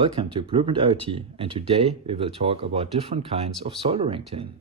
Welcome to Blueprint IoT, and today we will talk about different kinds of soldering tin.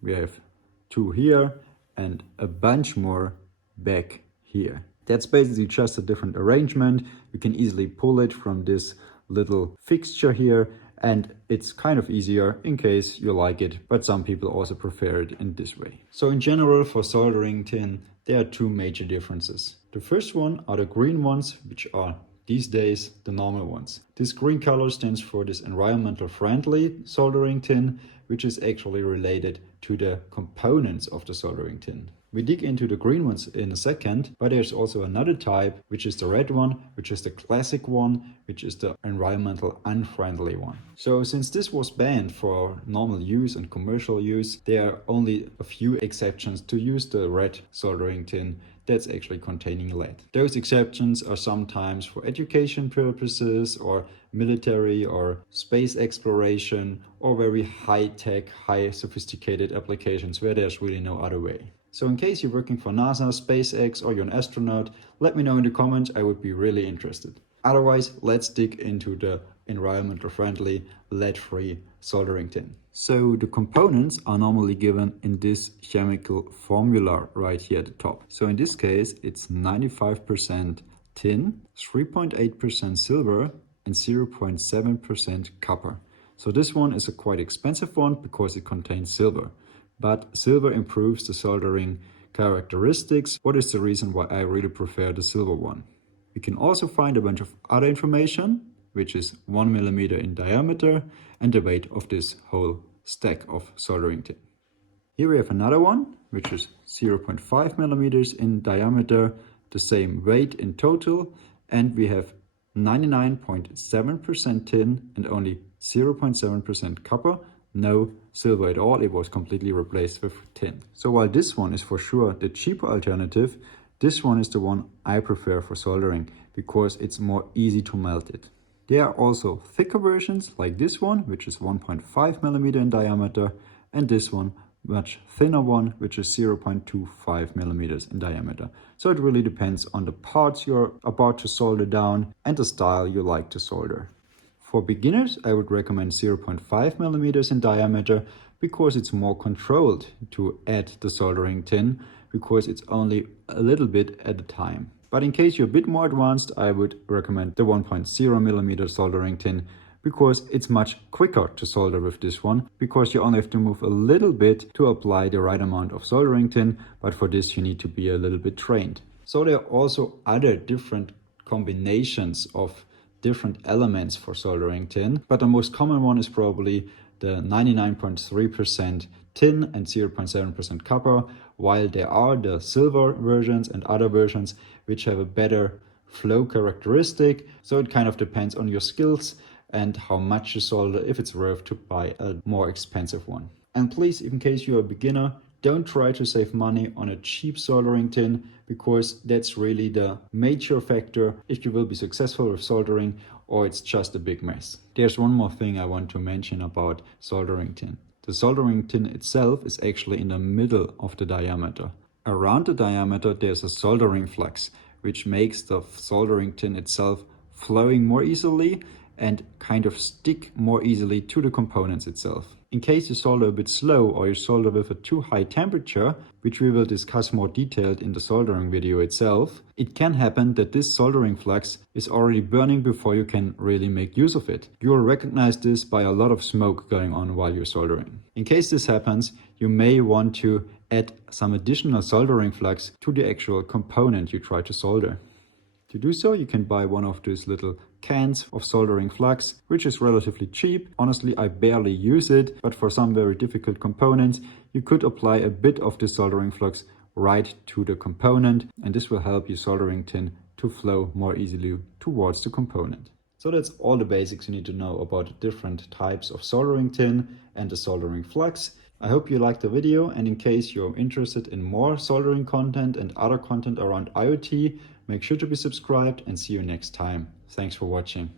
We have two here and a bunch more back here. That's basically just a different arrangement. You can easily pull it from this little fixture here, and it's kind of easier in case you like it, but some people also prefer it in this way. So in general, for soldering tin, there are two major differences. The first one are the green ones, which are these days the normal ones. This green color stands for this environmental friendly soldering tin, which is actually related to the components of the soldering tin. We dig into the green ones in a second, but there's also another type, which is the red one, which is the classic one, which is the environmental unfriendly one. So since this was banned for normal use and commercial use, there are only a few exceptions to use the red soldering tin that's actually containing lead. Those exceptions are sometimes for education purposes or military or space exploration or very high-tech, high sophisticated applications where there's really no other way. So in case you're working for NASA, SpaceX, or you're an astronaut, let me know in the comments. I would be really interested. Otherwise, let's dig into the environmental friendly, lead-free soldering tin. So the components are normally given in this chemical formula right here at the top. So in this case, it's 95% tin, 3.8% silver, and 0.7% copper. So this one is a quite expensive one because it contains silver. But silver improves the soldering characteristics. What is the reason why I really prefer the silver one? We can also find a bunch of other information, which is 1 millimeter in diameter and the weight of this whole stack of soldering tin. Here we have another one, which is 0.5 millimeters in diameter, the same weight in total, and we have 99.7% tin and only 0.7% copper. No silver at all, it was completely replaced with tin. So while this one is for sure the cheaper alternative, this one is the one I prefer for soldering because it's more easy to melt it. There are also thicker versions like this one, which is 1.5 millimeter in diameter, and this one, much thinner one, which is 0.25 millimeters in diameter. So it really depends on the parts you're about to solder down and the style you like to solder. For beginners, I would recommend 0.5 millimeters in diameter because it's more controlled to add the soldering tin because it's only a little bit at a time. But in case you're a bit more advanced, I would recommend the 1.0 millimeter soldering tin because it's much quicker to solder with this one because you only have to move a little bit to apply the right amount of soldering tin, but for this you need to be a little bit trained. So there are also other different combinations of different elements for soldering tin, but the most common one is probably the 99.3% tin and 0.7% copper, while there are the silver versions and other versions which have a better flow characteristic. So it kind of depends on your skills and how much you solder, if it's worth to buy a more expensive one. And please, in case you're a beginner, don't try to save money on a cheap soldering tin because that's really the major factor if you will be successful with soldering or it's just a big mess. There's one more thing I want to mention about soldering tin. The soldering tin itself is actually in the middle of the diameter. Around the diameter there's a soldering flux which makes the soldering tin itself flowing more easily and kind of stick more easily to the components itself. In case you solder a bit slow or you solder with a too high temperature, which we will discuss more detailed in the soldering video itself, it can happen that this soldering flux is already burning before you can really make use of it. You will recognize this by a lot of smoke going on while you're soldering. In case this happens, you may want to add some additional soldering flux to the actual component you try to solder. To do so, you can buy one of these little cans of soldering flux, which is relatively cheap. Honestly, I barely use it, but for some very difficult components, you could apply a bit of the soldering flux right to the component, and this will help your soldering tin to flow more easily towards the component. So that's all the basics you need to know about the different types of soldering tin and the soldering flux. I hope you liked the video, and in case you're interested in more soldering content and other content around IoT, make sure to be subscribed and see you next time. Thanks for watching.